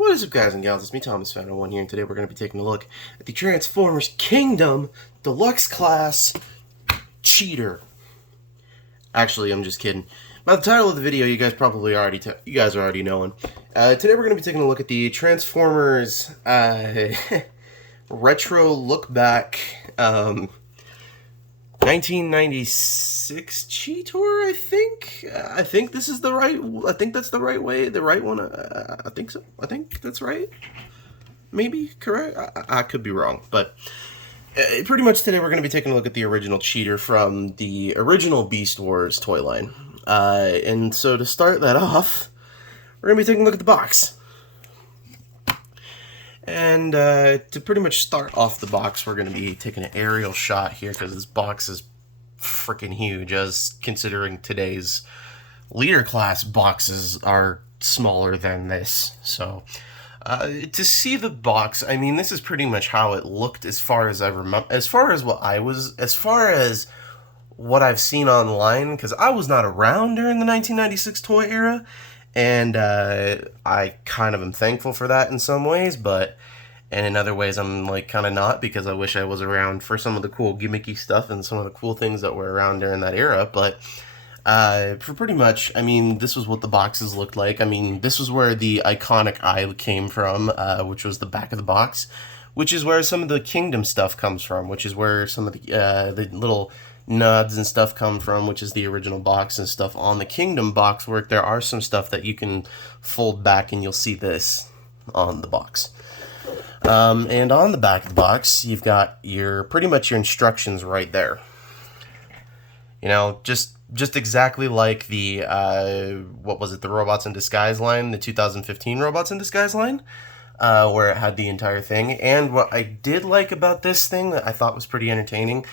What is up, guys and gals? It's me, Thomas Fan01 here, and today we're going to be taking a look at the Transformers Kingdom Deluxe Class Cheetor. Actually, I'm just kidding. By the title of the video, you guys probably already knowing. Today we're going to be taking a look at the Transformers retro look back 1996 Cheetor, I think. I think this is the right. I think that's the right way. The right one. I think so. I think that's right. Maybe correct. I could be wrong, but pretty much today we're going to be taking a look at the original Cheetor from the original Beast Wars toy line. And so to start that off, we're going to be taking a look at the box. And to pretty much start off the box, we're going to be taking an aerial shot here because this box is freaking huge, as considering today's leader class boxes are smaller than this. So to see the box, I mean, this is pretty much how it looked as far as I remember, as far as what I've seen online, because I was not around during the 1996 toy era. And I kind of am thankful for that in some ways, and in other ways I'm like kind of not, because I wish I was around for some of the cool gimmicky stuff and some of the cool things that were around during that era. But for pretty much, I mean, this was what the boxes looked like. I mean, this was where the iconic eye came from, which was the back of the box, which is where some of the Kingdom stuff comes from, which is where some of the little nods and stuff come from, which is the original box and stuff. On the Kingdom box work, there are some stuff that you can fold back and you'll see this on the box. And on the back of the box, you've got pretty much your instructions right there. You know, just exactly like the what was it, the Robots in Disguise line, the 2015 Robots in Disguise line, where it had the entire thing. And what I did like about this thing that I thought was pretty entertaining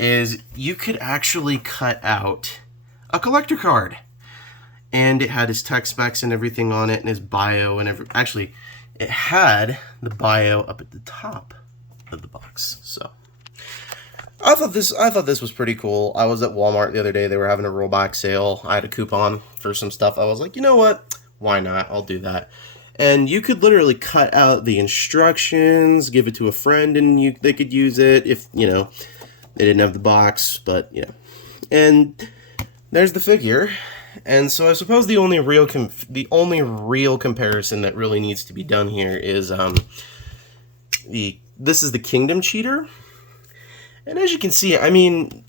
is you could actually cut out a collector card, and it had his tech specs and everything on it, and his bio and actually it had the bio up at the top of the box. So I thought this was pretty cool. I was at Walmart the other day. They were having a rollback sale. I had a coupon for some stuff. I was like, you know what, why not, I'll do that. And you could literally cut out the instructions, give it to a friend, and they could use it if, you know, they didn't have the box. But, you know. And there's the figure. And so I suppose the only real comparison that really needs to be done here is this is the Kingdom Cheetor. And as you can see, I mean,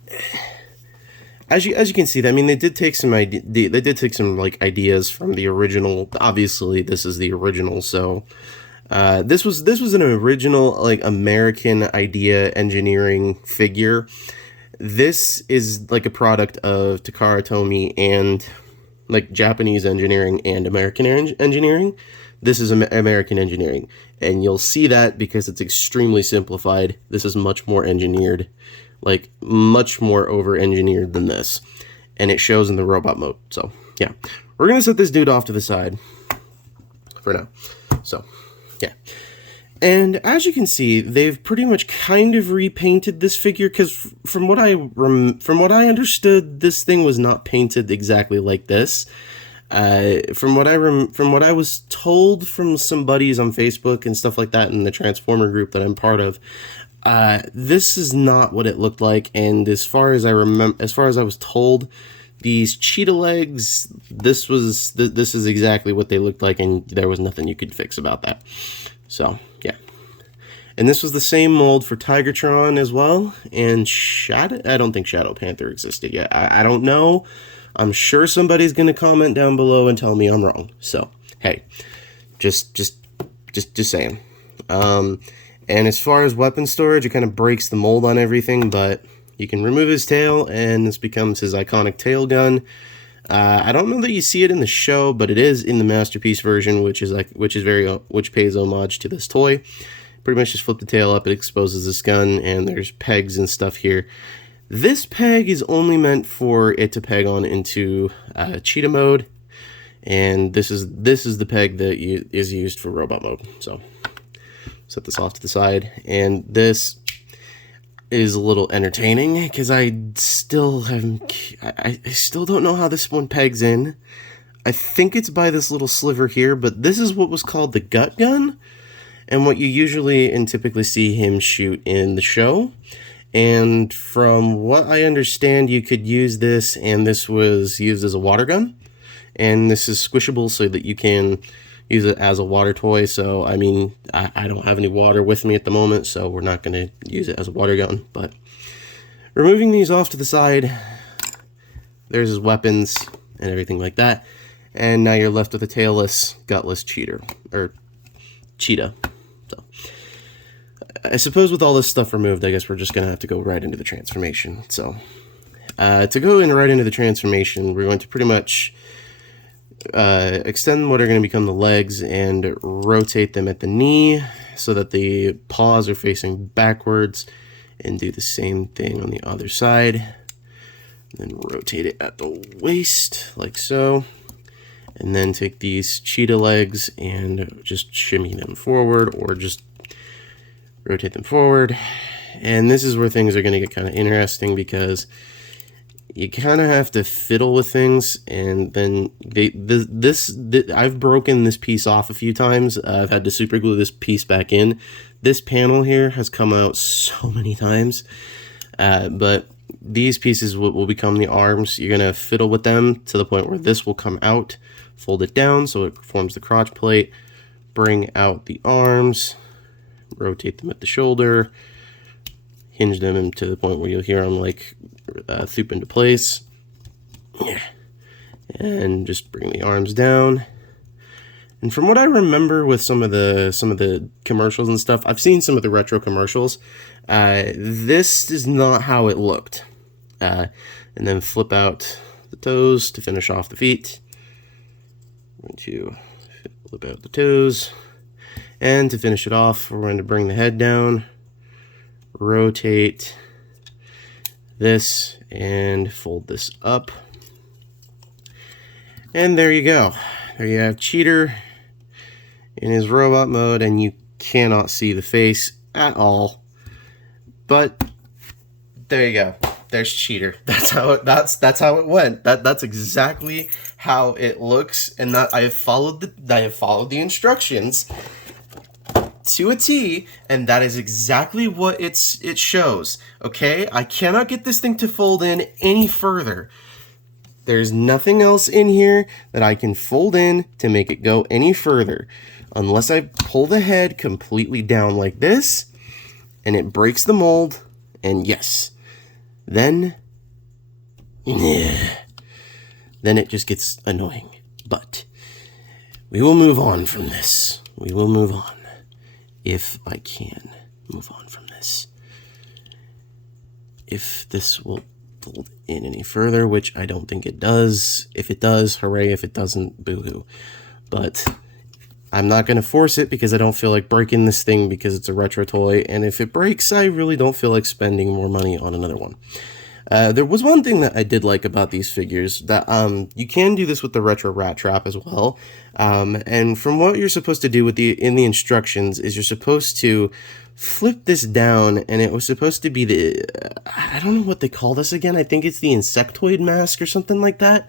as you can see, I mean, they did take some like ideas from the original. Obviously, this is the original, so this was an original, like, American idea engineering figure. This is like a product of Takara Tomy and like Japanese engineering and American engineering. This is American engineering, and you'll see that because it's extremely simplified. This is much more engineered, like much more over-engineered than this, and it shows in the robot mode. So yeah, we're gonna set this dude off to the side for now. So yeah, and as you can see, they've pretty much kind of repainted this figure, because from what I understood, this thing was not painted exactly like this. From what I was told from some buddies on Facebook and stuff like that in the Transformer group that I'm part of, this is not what it looked like. And as far as I was told, these cheetah legs, this is exactly what they looked like, and there was nothing you could fix about that. So yeah, and this was the same mold for Tigertron as well, and I don't think Shadow Panther existed yet. I don't know. I'm sure somebody's gonna comment down below and tell me I'm wrong. So hey, just saying. And as far as weapon storage, it kind of breaks the mold on everything, but you can remove his tail, and this becomes his iconic tail gun. I don't know that you see it in the show, but it is in the Masterpiece version, which pays homage to this toy. Pretty much just flip the tail up, it exposes this gun, and there's pegs and stuff here. This peg is only meant for it to peg on into cheetah mode, and this is the peg that is used for robot mode. So set this off to the side, and this is a little entertaining because I still don't know how this one pegs in. I think it's by this little sliver here, but this is what was called the gut gun, and what you usually and typically see him shoot in the show. And from what I understand, you could use this, and this was used as a water gun. And this is squishable so that you can use it as a water toy. So, I mean, I don't have any water with me at the moment, so we're not going to use it as a water gun. But removing these off to the side, there's his weapons and everything like that. And now you're left with a tailless, gutless cheater, or cheetah. So, I suppose with all this stuff removed, I guess we're just going to have to go right into the transformation. So, to go in right into the transformation, we're going to pretty much extend what are going to become the legs and rotate them at the knee so that the paws are facing backwards, and do the same thing on the other side. Then rotate it at the waist, like so. And then take these cheetah legs and just shimmy them forward, or just rotate them forward. And this is where things are going to get kind of interesting, because you kind of have to fiddle with things. And then I've broken this piece off a few times. I've had to super glue this piece back in. This panel here has come out so many times, but these pieces will become the arms. You're going to fiddle with them to the point where this will come out, fold it down so it forms the crotch plate, bring out the arms, rotate them at the shoulder, hinge them to the point where you'll hear them like thoop into place, and just bring the arms down. And from what I remember with some of the commercials and stuff, I've seen some of the retro commercials. This is not how it looked. And then flip out the toes to finish off the feet. I'm going to flip out the toes. And to finish it off, we're going to bring the head down, rotate this, and fold this up. And there you go. There you have Cheetor in his robot mode, and you cannot see the face at all. But there you go. There's Cheetor. That's how it went. That's exactly how it looks, and that I have followed the instructions to a T, and that is exactly what it shows. Okay, I cannot get this thing to fold in any further. There's nothing else in here that I can fold in to make it go any further, unless I pull the head completely down like this, and it breaks the mold. And yes, then it just gets annoying. But we will move on from this. We will move on. If I can move on from this. If this will fold in any further, which I don't think it does. If it does, hooray. If it doesn't, boo-hoo. But I'm not going to force it, because I don't feel like breaking this thing, because it's a retro toy. And if it breaks, I really don't feel like spending more money on another one. There was one thing that I did like about these figures, that you can do this with the retro rat trap as well. And from what you're supposed to do in the instructions is you're supposed to flip this down, and it was supposed to be I don't know what they call this again. I think it's the insectoid mask or something like that.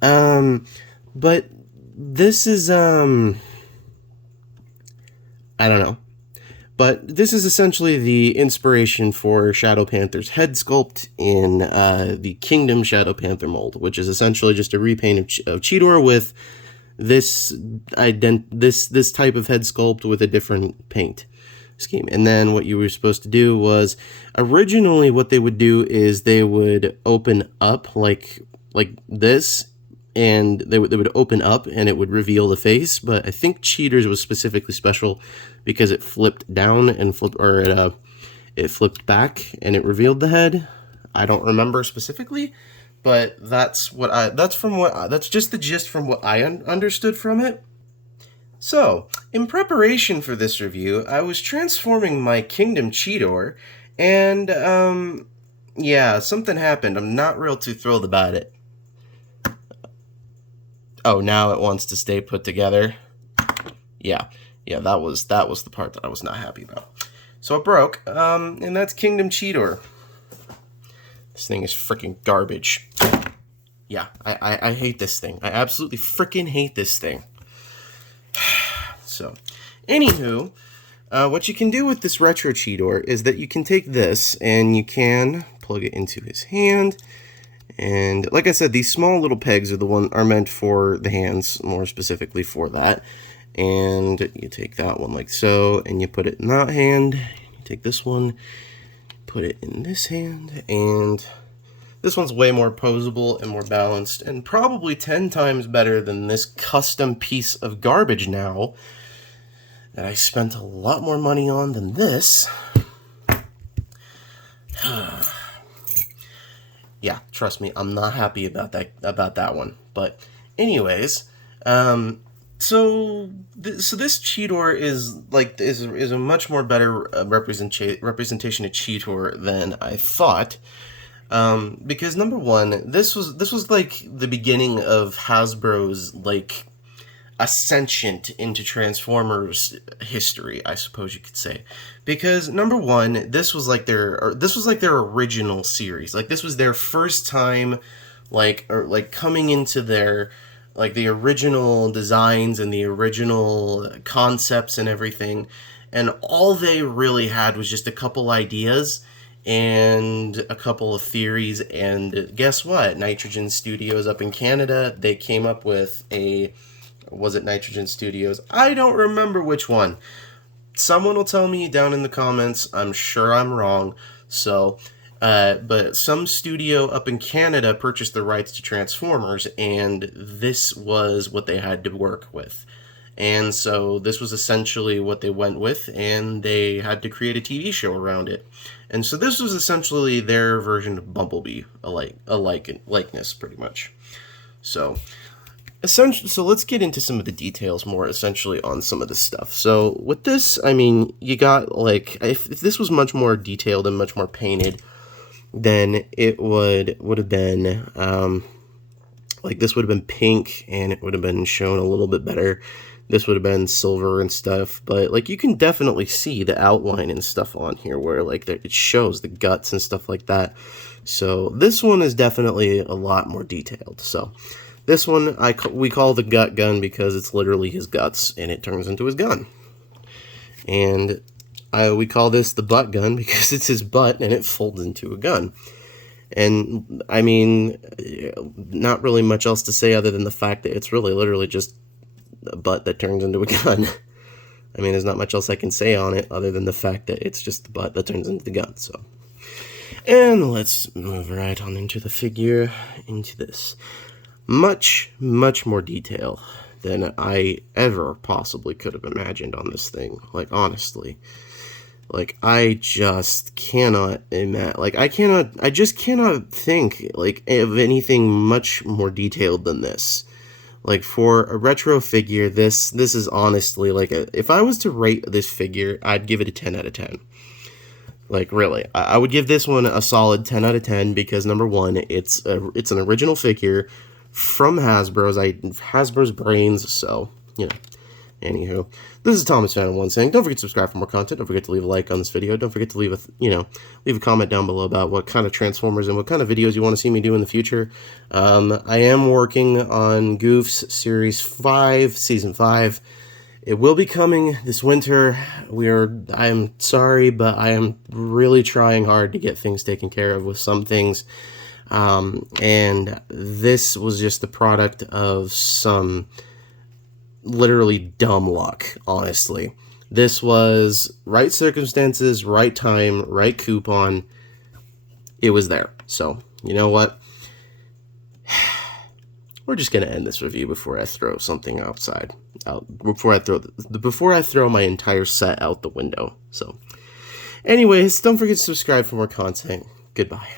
But this is I don't know. But this is essentially the inspiration for Shadow Panther's head sculpt in the Kingdom Shadow Panther mold, which is essentially just a repaint of Cheetor with this type of head sculpt with a different paint scheme. And then what you were supposed to do was, originally what they would do is they would open up like this, and they would open up and it would reveal the face. But I think Cheetor's was specifically special because it flipped down and it flipped back and it revealed the head. I don't remember specifically, but that's just the gist from what I understood from it. So, in preparation for this review, I was transforming my Kingdom Cheetor, and yeah, something happened. I'm not real too thrilled about it. Oh, now it wants to stay put together. Yeah, that was the part that I was not happy about. So it broke, and that's Kingdom Cheetor. This thing is freaking garbage. yeah, I hate this thing. I absolutely freaking hate this thing. So, anywho, what you can do with this retro Cheetor is that you can take this and you can plug it into his hand. And like I said, these small little pegs are meant for the hands, more specifically for that. And you take that one like so, and you put it in that hand. You take this one, put it in this hand, and this one's way more posable and more balanced, and probably 10 times better than this custom piece of garbage now that I spent a lot more money on than this. Yeah, trust me, I'm not happy about that one. But anyways, so this Cheetor is a much more better representation of Cheetor than I thought. Because number one, this was like the beginning of Hasbro's like ascension into Transformers history, I suppose you could say. Because number one, this was like their original series. Like this was their first time coming into their like the original designs and the original concepts and everything. And all they really had was just a couple ideas and a couple of theories, and guess what? Nitrogen Studios up in Canada, they came up with was it Nitrogen Studios? I don't remember which one. Someone will tell me down in the comments. I'm sure I'm wrong. So, but some studio up in Canada purchased the rights to Transformers, and this was what they had to work with. And so this was essentially what they went with, and they had to create a TV show around it. And so this was essentially their version of Bumblebee, a likeness, pretty much. So let's get into some of the details more essentially on some of this stuff. So with this, I mean, you got like, if this was much more detailed and much more painted, then it would have been, like this would have been pink and it would have been shown a little bit better. This would have been silver and stuff, but like you can definitely see the outline and stuff on here where like it shows the guts and stuff like that. So this one is definitely a lot more detailed. So this one we call the gut gun because it's literally his guts and it turns into his gun. And we call this the butt gun because it's his butt and it folds into a gun. And I mean, not really much else to say other than the fact that it's really literally just a butt that turns into a gun. I mean, there's not much else I can say on it other than the fact that it's just the butt that turns into the gun. So, and let's move right on into the figure, into this. Much, much more detail than I ever possibly could have imagined on this thing. Like, honestly. Like, I just cannot imagine, like, I just cannot think, like, of anything much more detailed than this. Like, for a retro figure, this is honestly, like, if I was to rate this figure, I'd give it a 10 out of 10. Like, really. I would give this one a solid 10 out of 10 because, number one, it's an original figure from Hasbro's brains, so, you know. Anywho, this is Thomas Fan 1 saying, don't forget to subscribe for more content. Don't forget to leave a like on this video. Don't forget to leave a comment down below about what kind of Transformers and what kind of videos you want to see me do in the future. I am working on Goof's Series 5, Season 5. It will be coming this winter. I'm sorry, but I am really trying hard to get things taken care of with some things. And this was just the product of some literally dumb luck, honestly. This was right circumstances, right time, right coupon. It was there. So, you know what? We're just going to end this review before I throw something before I throw my entire set out the window. So, anyways, don't forget to subscribe for more content. Goodbye.